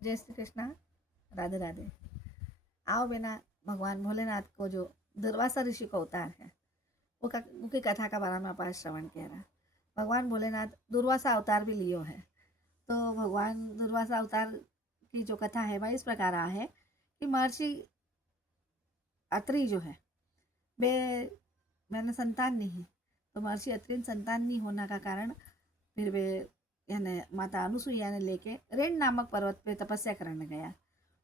जय श्री कृष्णा। राधे राधे। आओ बेना, भगवान भोलेनाथ को जो दुर्वासा ऋषि का अवतार है उनकी कथा का बारे में अपन श्रवण किया रहा। भगवान भोलेनाथ दुर्वासा अवतार भी लियो है। तो भगवान दुर्वासा अवतार की जो कथा है वह इस प्रकार आ है कि महर्षि अत्रि जो है वे मैंने संतान नहीं, तो महर्षि अत्रि ने संतान नहीं होने का कारण फिर वे यानी माता अनुसुईया ने लेके रेण नामक पर्वत पे तपस्या करने गया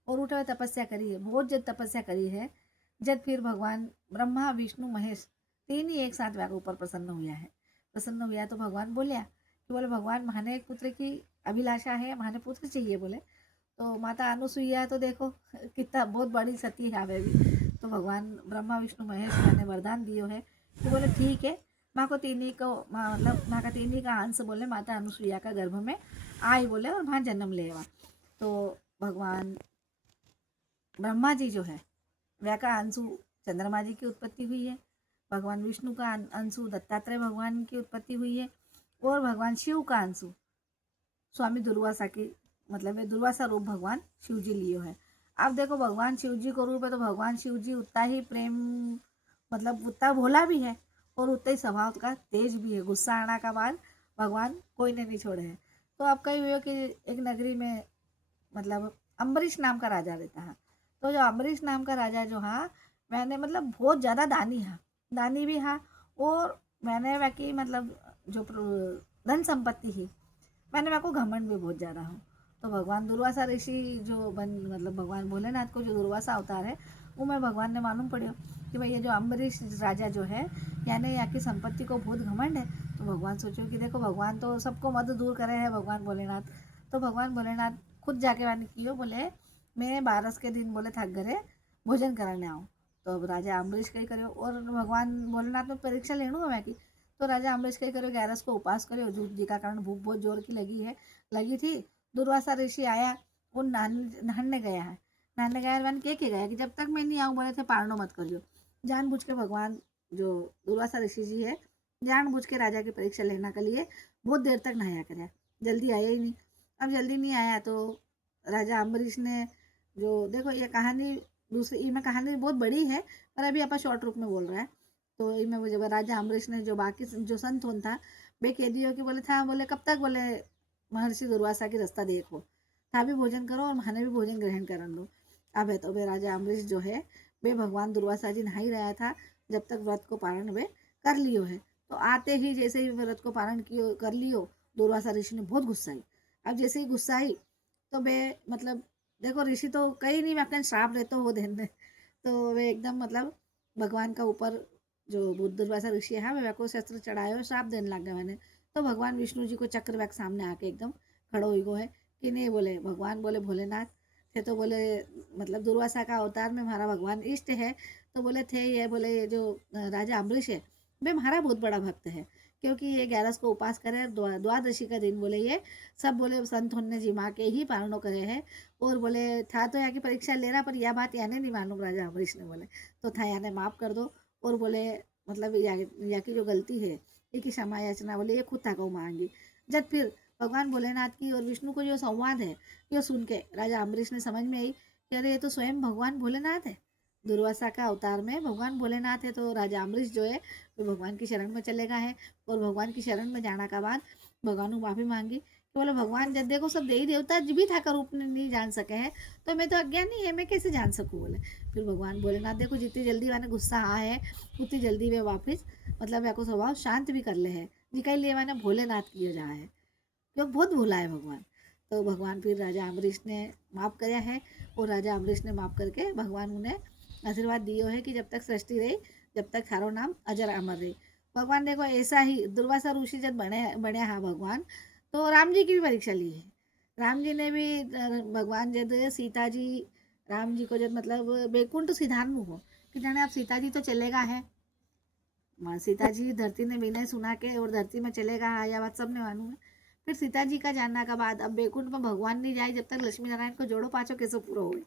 और उठे हुए तपस्या करी है, बहुत जब तपस्या करी है। जब फिर भगवान ब्रह्मा विष्णु महेश तीन ही एक साथ व्याग ऊपर प्रसन्न हुआ है। प्रसन्न हुआ तो भगवान बोलिया कि बोले भगवान माने एक पुत्र की अभिलाषा है, माने पुत्र चाहिए बोले। तो माता अनुसुईया तो देखो कितना बहुत बड़ी सती है वे भी। तो भगवान ब्रह्मा विष्णु महेश ने वरदान दियो है कि बोले ठीक है, माँ को तीनी को मतलब माँ का तीनी का अंश बोले माता अनुसुईया का गर्भ में आई बोले और वहाँ जन्म लेवा। तो भगवान ब्रह्मा जी जो है वह का अंशु चंद्रमा जी की उत्पत्ति हुई है। भगवान विष्णु का अंशु दत्तात्रेय भगवान की उत्पत्ति हुई है और भगवान शिव का अंशु स्वामी दुर्वासा की मतलब ये दुर्वासा रूप भगवान शिव जी लियो है। अब देखो भगवान शिव जी को रूप है तो भगवान शिव जी उतना ही प्रेम मतलब उतना भोला भी है और उतना ही स्वभाव का तेज भी है। गुस्सा आना का बाद भगवान कोई ने नहीं छोड़े हैं। तो अब कही हुई कि एक नगरी में मतलब अम्बरीश नाम का राजा रहता है। तो जो अम्बरीश नाम का राजा जो हाँ मैंने मतलब बहुत ज़्यादा दानी हाँ, दानी भी हाँ और मैंने वह की मतलब जो धन संपत्ति ही मैंने मेरे को घमंड भी बहुत ज़्यादा हूँ। तो भगवान दुर्वासा ऋषि जो बन मतलब भगवान भोलेनाथ को जो दुर्वासा अवतार है वो मैं भगवान ने मालूम पड़े कि भाई ये जो अम्बरीश राजा जो है यानी यहाँ की संपत्ति को बहुत घमंड है। तो भगवान सोचो कि देखो भगवान तो सबको मद दूर करे है भगवान भोलेनाथ। तो भगवान भोलेनाथ खुद जाके मैंने कियो बोले मैं 12 के दिन बोले थक गए भोजन कराने आऊँ। तो अब राजा अम्बरीश कही करो और भगवान भोलेनाथ में परीक्षा लेना है मैं की। तो राजा अम्बरीश कही करो 11 को उपास करो, धूप जी का कारण भूख बहुत जोर की लगी थी। दुर्वासा ऋषि आया वो नहाने गया है। नहाने गया मैंने के गया कि जब तक मैं नहीं आऊँ बोले थे पारनो मत करियो। जानबूझ के भगवान जो दुर्वासा ऋषि जी है जानबूझ के राजा की परीक्षा लेने के लिए बहुत देर तक नहाया कराया, जल्दी आया ही नहीं। अब जल्दी नहीं आया तो राजा अम्बरीश ने जो देखो ये कहानी दूसरी इनमें कहानी बहुत बड़ी है पर अभी अपन शॉर्ट रूप में बोल रहा है। तो इनमें वो जब राजा अम्बरीश ने जो बाकी जो संत होन था वे कह दियो कि बोले था बोले कब तक बोले महर्षि दुर्वासा की रास्ता देखो था भी भोजन करो और मैंने भी भोजन ग्रहण कर लो। अब है तो वे राजा अम्बरीश जो है वे भगवान दुर्वासा जी नहा ही रहा था जब तक व्रत को पारण वे कर लियो है। तो आते ही जैसे ही व्रत को पारण कियो कर लियो दुर्वासा ऋषि ने बहुत गुस्सा आई। अब जैसे ही गुस्सा आई तो वे मतलब देखो ऋषि तो कहीं नहीं वाकई श्राप देते हो दिन में। तो वे एकदम मतलब भगवान का ऊपर जो दुर्वासा ऋषि है वे को शस्त्र चढ़ाए और श्राप देने लग गए मैंने। तो भगवान विष्णु जी को चक्र वैक सामने आके एकदम खड़ो हुई गो है कि नहीं बोले भगवान बोले भोलेनाथ थे तो बोले मतलब दुर्वासा का अवतार में हमारा भगवान इष्ट है। तो बोले थे ये बोले ये जो राजा अम्बरीश है वे हमारा बहुत बड़ा भक्त है क्योंकि ये 11 को उपास करे द्वादशी का दिन बोले ये सब बोले संत होने जिमा के ही पारणों करे है। और बोले था तो यहाँ की परीक्षा ले रहा पर यह बात याने नहीं मालूम राजा अम्बरीश ने बोले तो था याने माफ़ कर दो। और बोले मतलब यहाँ की जो गलती है ये की क्षमा याचना बोले ये खुद था को मांगी। जब फिर भगवान भोलेनाथ की और विष्णु को जो संवाद है ये सुन के राजा अम्बरीश ने समझ में आई कि अरे ये तो स्वयं भगवान भोलेनाथ है। दुर्वासा का अवतार में भगवान भोलेनाथ है। तो राजा अम्बरीश जो है वो भगवान की शरण में चलेगा है और भगवान की शरण में जाने का बाद भगवान को माफ़ी मांगी कि बोले भगवान जब देखो सब देवी देवता भी था कर रूप नहीं जान सके हैं तो मैं तो अज्ञानी है मैं कैसे जान सकूँ बोले। फिर भगवान भोलेनाथ देखो जितनी जल्दी मैंने गुस्सा आ है उतनी जल्दी वे वापस मतलब वे को स्वभाव शांत भी कर ले है जिसके लिए मैंने भोलेनाथ किया जा है क्योंकि बहुत भोला है भगवान। तो भगवान फिर राजा अम्बरीश ने माफ़ कराया है और राजा अम्बरीश ने माफ़ करके भगवान उन्हें आशीर्वाद दियो है कि जब तक सृष्टि रही जब तक थारो नाम अजर अमर रही। भगवान देखो ऐसा ही दुर्वासा ऋषि जब बने हाँ भगवान तो राम जी की भी परीक्षा ली है। राम जी ने भी भगवान जब सीता जी राम जी को जब मतलब बैकुंठ सिधार हो कि जाने अब सीता जी तो चलेगा है सीता जी धरती ने विनय सुना के और धरती में चलेगा यह बात सबने मालूम है। फिर सीता जी का जानना का बाद अब बैकुंठ में भगवान नहीं जाए जब तक लक्ष्मी नारायण को जोड़ो पाछो कैसे पूरा हुए।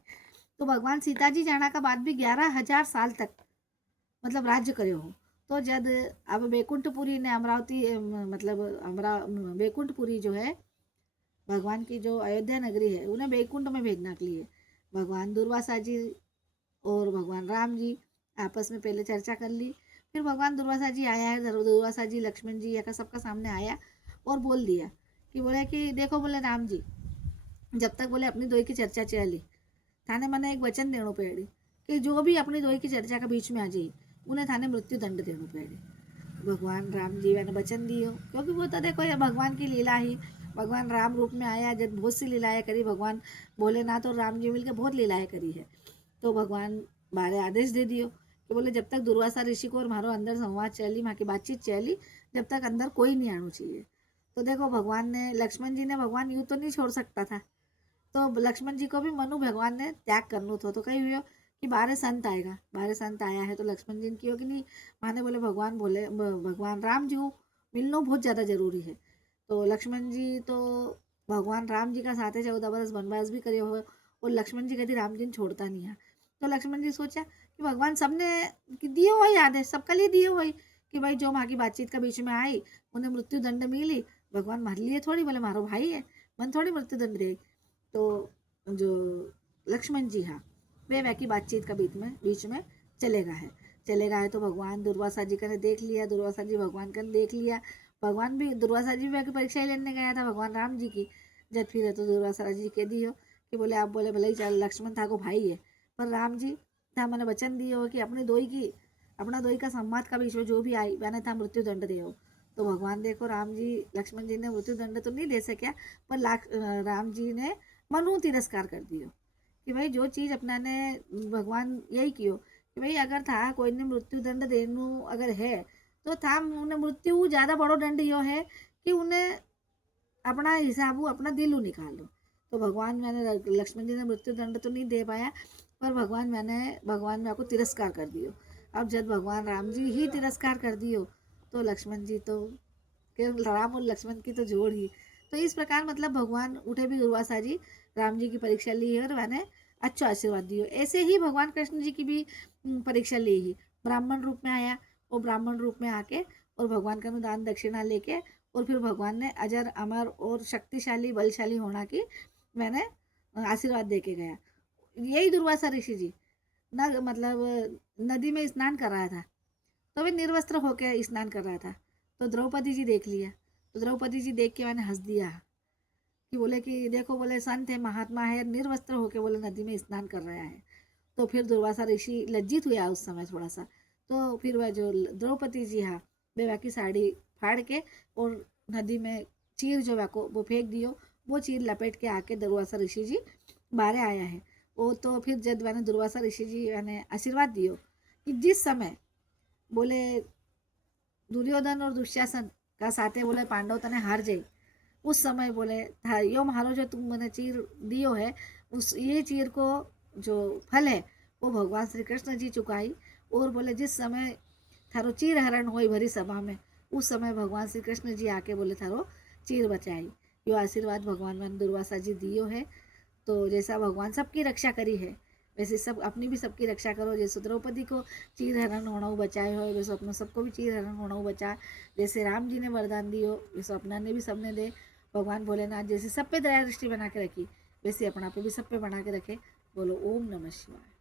तो भगवान सीता जी जाना का बाद भी 11,000 साल तक मतलब राज्य करे हो। तो जब अब बैकुंठपुरी ने अमरावती मतलब बैकुंठपुरी जो है भगवान की जो अयोध्या नगरी है उन्हें बैकुंठ में भेजना के लिए भगवान दुर्वासा जी और भगवान राम जी आपस में पहले चर्चा कर ली। फिर भगवान दुर्वासा जी आया है, दुर्वासा जी लक्ष्मण जी या सबका सामने आया और बोल दिया कि बोले कि देखो बोले राम जी, जब तक बोले अपनी दोई की चर्चा चली थाने मने एक वचन देणो पेड़ी कि जो भी अपनी दोई की चर्चा के बीच में आ जाए उन्हें थाने मृत्यु दंड देणो पेड़ी। भगवान राम जी ने वचन दियो, क्योंकि वो तो देखो ये भगवान की लीला ही, भगवान राम रूप में आया, जब बहुत सी लीलाएं करी भगवान भोलेनाथ और राम जी मिलकर बहुत लीलाएं करी है। तो भगवान बारे आदेश दे दियो कि बोले जब तक दुर्वासा ऋषि को और मारो अंदर संवाद चली, वहाँ की बातचीत चली, जब तक अंदर कोई नहीं आना चाहिए। तो देखो भगवान ने लक्ष्मण जी ने भगवान यूँ तो नहीं छोड़ सकता था, तो लक्ष्मण जी को भी मनु भगवान ने त्याग करना था। तो कही हुई कि बारह संत आएगा, बारह संत आया है तो लक्ष्मण जी की कि नहीं माने बोले भगवान राम जी को मिलना बहुत ज़्यादा जरूरी है। तो लक्ष्मण जी तो भगवान राम जी का साथ है, 14 बरस वनवास भी करे हुए और लक्ष्मण जी कभी राम जी ने छोड़ता नहीं है। तो लक्ष्मण जी सोचा कि भगवान सबने दिए हुआ याद है, सबके लिए दिए हुए कि भाई जो माँ की बातचीत के बीच में आई उन्हें मृत्यु दंड मिली, भगवान मार लिए थोड़ी, बोले मारो भाई है, मन थोड़ी मृत्यु दंड दे। तो जो लक्ष्मण जी हाँ वे वह की बातचीत का बीच में चलेगा है तो भगवान दुर्वासा जी का ने देख लिया, दुर्वासा जी भगवान का ने देख लिया। भगवान भी दुर्वासा जी भी वह की परीक्षा ही लेने गया था भगवान राम जी की। जब फिर तो दुर्वासा जी कह दी हो कि बोले आप बोले भले ही चल लक्ष्मण था को भाई है, पर राम जी था मैंने वचन दिए हो कि अपना दोई का संवाद का बीच में जो भी आई मैंने था मृत्यु दंड दे हो। तो भगवान देखो राम जी लक्ष्मण जी ने मृत्यु दंड तो नहीं दे सके, पर राम जी ने मनु तिरस्कार कर दियो कि भाई जो चीज़ अपना ने भगवान यही कियो कि भाई अगर था कोई ने मृत्यु दंड देनु अगर है तो था उन्हें मृत्यु ज़्यादा बड़ो दंड यो है कि उन्हें अपना हिसाब अपना दिलू निकालो। तो भगवान मैंने लक्ष्मण जी ने मृत्यु दंड तो नहीं दे पाया, पर भगवान मेरे को तिरस्कार कर दियो। अब जब भगवान राम जी ही तिरस्कार कर दियो तो लक्ष्मण जी तो केवल राम और लक्ष्मण की तो जोड़ ही। तो इस प्रकार मतलब भगवान उठे भी दुर्वासा जी राम जी की परीक्षा ली है और मैंने अच्छा आशीर्वाद दियो। ऐसे ही भगवान कृष्ण जी की भी परीक्षा ली ही, ब्राह्मण रूप में आया और ब्राह्मण रूप में आके और भगवान का दान दक्षिणा लेके और फिर भगवान ने अजर अमर और शक्तिशाली बलशाली होना की मैंने आशीर्वाद दे के गया। यही दुर्वासा ऋषि जी न मतलब नदी में स्नान कर रहा था, तो वे निर्वस्त्र होकर स्नान कर रहा था। तो द्रौपदी जी देख लिया, तो द्रौपदी जी देख के मैंने हंस दिया कि बोले कि देखो बोले संत है महात्मा है निर्वस्त्र होके बोले नदी में स्नान कर रहा है। तो फिर दुर्वासा ऋषि लज्जित हुआ उस समय थोड़ा सा। तो फिर वह जो द्रौपदी जी हाँ वे की साड़ी फाड़ के और नदी में चीर जो को वो फेंक दियो, वो चीर लपेट के आके दुर्वासा ऋषि जी बाहर आया है। वो तो फिर जब मैंने दुर्वासा ऋषि जी मैंने आशीर्वाद दियो कि जिस समय बोले दुर्योधन और दुशासन का साथे बोले पांडव तने हार जाए उस समय बोले था यो मारो जो तुम मैंने चीर दियो है उस ये चीर को जो फल है वो भगवान श्री कृष्ण जी चुकाई। और बोले जिस समय थारो चीर हरण हुई भरी सभा में उस समय भगवान श्री कृष्ण जी आके बोले थारो चीर बचाई। यो आशीर्वाद भगवान मैंने दुर्वासा जी दियो है। तो जैसा भगवान सबकी रक्षा करी है वैसे सब अपनी भी सबकी रक्षा करो। जैसे द्रौपदी को चीर हरण होना बचाए हो वैसे अपना सबको भी चीर हरण होना बचा। जैसे राम जी ने वरदान दियो वैसे अपना ने भी सबने दे। भगवान भोलेनाथ जैसे सब पे दया दृष्टि बना के रखी वैसे अपना पे भी सब पे बना के रखे। बोलो ओम नमः शिवाय।